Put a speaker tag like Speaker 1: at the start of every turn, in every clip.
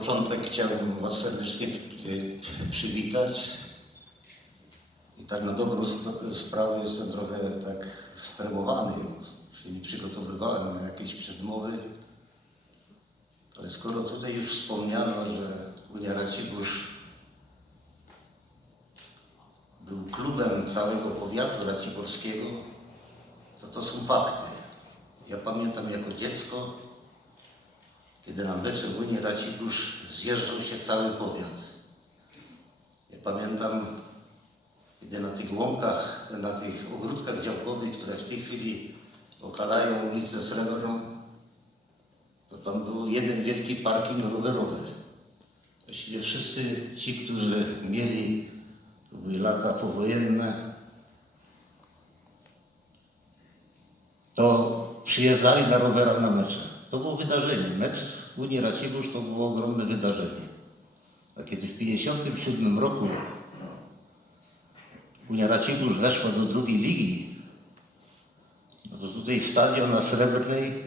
Speaker 1: początek chciałbym Was serdecznie przywitać. I tak na dobrą sp- sprawę jestem trochę tak stremowany, nie przygotowywałem na jakieś przedmowy. Ale skoro tutaj już wspomniano, że Unia Racibórz był klubem całego powiatu raciborskiego, to to są fakty. Ja pamiętam jako dziecko, kiedy na mecze w Unii Racibórz zjeżdżał się cały powiat. Ja pamiętam, kiedy na tych łąkach, na tych ogródkach działkowych, które w tej chwili okalają ulicę Srebrną, to tam był jeden wielki parking rowerowy. Właściwie wszyscy ci, którzy mieli, to były lata powojenne, to przyjeżdżali na rowerach na mecze. To było wydarzenie. Mecz Unii Racibórz to było ogromne wydarzenie. A kiedy w 1957 roku Unia Racibórz weszła do drugiej ligi, no to tutaj stadion na Srebrnej,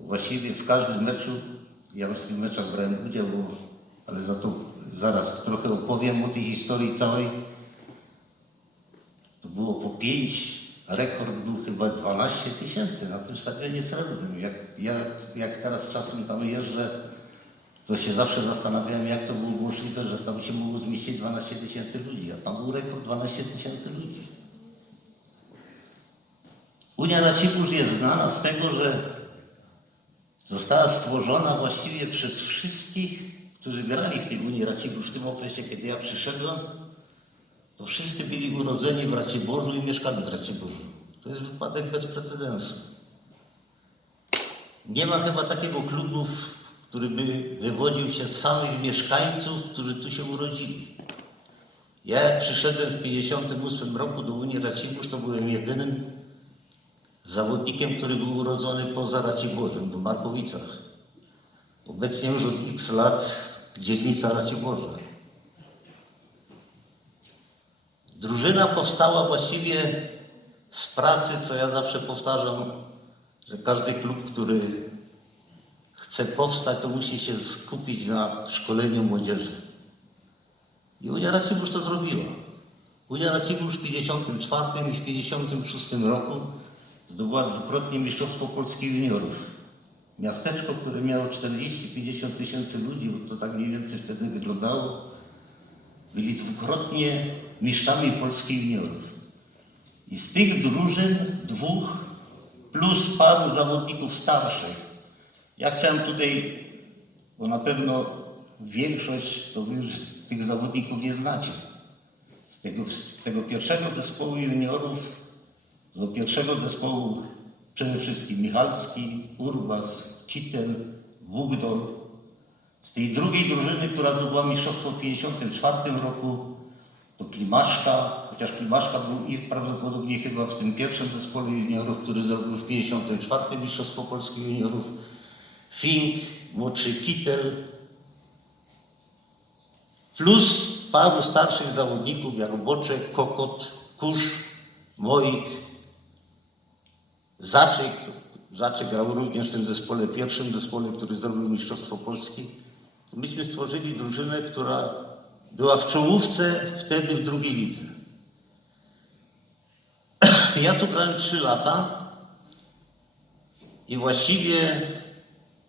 Speaker 1: właściwie w każdym meczu, ja w tych meczach brałem udział, bo, ale za to zaraz trochę opowiem o tej historii całej. To było po pięć, rekord był chyba 12 tysięcy na tym stadionie srebrnym. Jak, ja, jak teraz czasem tam jeżdżę, to się zawsze zastanawiałem, jak to było możliwe, że tam się mogło zmieścić 12 tysięcy ludzi, a tam był rekord 12 tysięcy ludzi. Unia Racibórz jest znana z tego, że została stworzona właściwie przez wszystkich, którzy grali w tej Unii Racibórz w tym okresie, kiedy ja przyszedłem, to wszyscy byli urodzeni w Raciborzu i mieszkali w Raciborzu. To jest wypadek bez precedensu. Nie ma chyba takiego klubu, który by wywodził się z samych mieszkańców, którzy tu się urodzili. Ja jak przyszedłem w 1958 roku do Unii Racibórz, to byłem jedynym zawodnikiem, który był urodzony poza Raciborzem, w Markowicach. Obecnie już od x lat dzielnica Raciborza. Drużyna powstała właściwie z pracy, co ja zawsze powtarzam, że każdy klub, który chce powstać, to musi się skupić na szkoleniu młodzieży. I Unia Racibórz to zrobiła. Unia Racibórz w 1954 i w 1956 roku zdobyła dwukrotnie Mistrzostwo Polski Juniorów. Miasteczko, które miało 40-50 tysięcy ludzi, bo to tak mniej więcej wtedy wyglądało, byli dwukrotnie mistrzami Polski juniorów. I z tych drużyn dwóch plus paru zawodników starszych. Ja chciałem tutaj, bo na pewno większość to już tych zawodników nie znacie. Z tego, z tego pierwszego zespołu juniorów do pierwszego zespołu przede wszystkim Michalski, Urbas, Kitel, Wugdol, z tej drugiej drużyny, która zdobyła mistrzostwo w 1954 roku, to Klimaszka, chociaż Klimaszka był ich prawdopodobnie chyba w tym pierwszym zespole juniorów, który zdobył w 1954 mistrzostwo Polski juniorów, Fink, młodszy Kitel, plus paru starszych zawodników jak Boczek, Kokot, Kusz, Moik, Zaczek. Zaczek grał również w tym zespole, pierwszym zespole, który zdobył Mistrzostwo Polski. Myśmy stworzyli drużynę, która była w czołówce wtedy w drugiej lidze. Ja tu grałem trzy lata i właściwie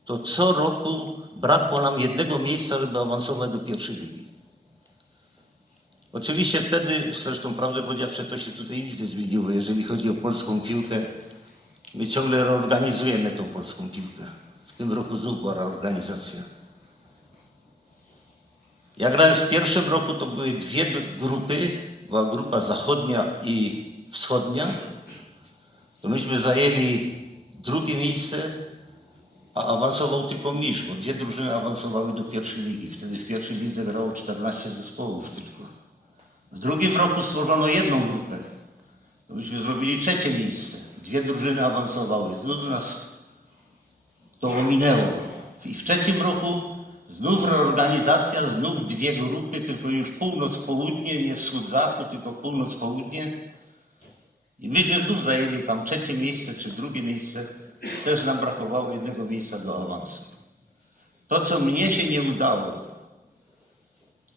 Speaker 1: to co roku brakło nam jednego miejsca, żeby awansować do pierwszej ligi. Oczywiście wtedy, zresztą prawdę powiedziawszy, to się tutaj nic nie zmieniło, jeżeli chodzi o polską piłkę. My ciągle reorganizujemy tą polską piłkę. W tym roku znów była reorganizacja. Ja grałem w pierwszym roku, to były dwie grupy, była grupa zachodnia i wschodnia. To myśmy zajęli drugie miejsce, a awansował tylko Misz, bo dwie drużyny awansowały do pierwszej ligi. Wtedy w pierwszej lidze grało 14 zespołów tylko. W drugim roku stworzono jedną grupę. To myśmy zrobili trzecie miejsce. Dwie drużyny awansowały. Znów nas to ominęło. I w trzecim roku znów reorganizacja, znów dwie grupy, tylko już północ-południe, nie wschód-zachód, tylko północ-południe. I myśmy znów zajęli tam trzecie miejsce czy drugie miejsce. Też nam brakowało jednego miejsca do awansu. To, co mnie się nie udało,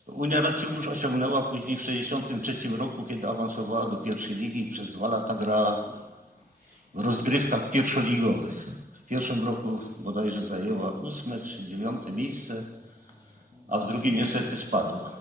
Speaker 1: Unia Racibórz osiągnęła później w 1963 roku, kiedy awansowała do pierwszej ligi i przez dwa lata grała w rozgrywkach pierwszoligowych. W pierwszym roku bodajże zajęła ósme czy dziewiąte miejsce, a w drugim niestety spadła.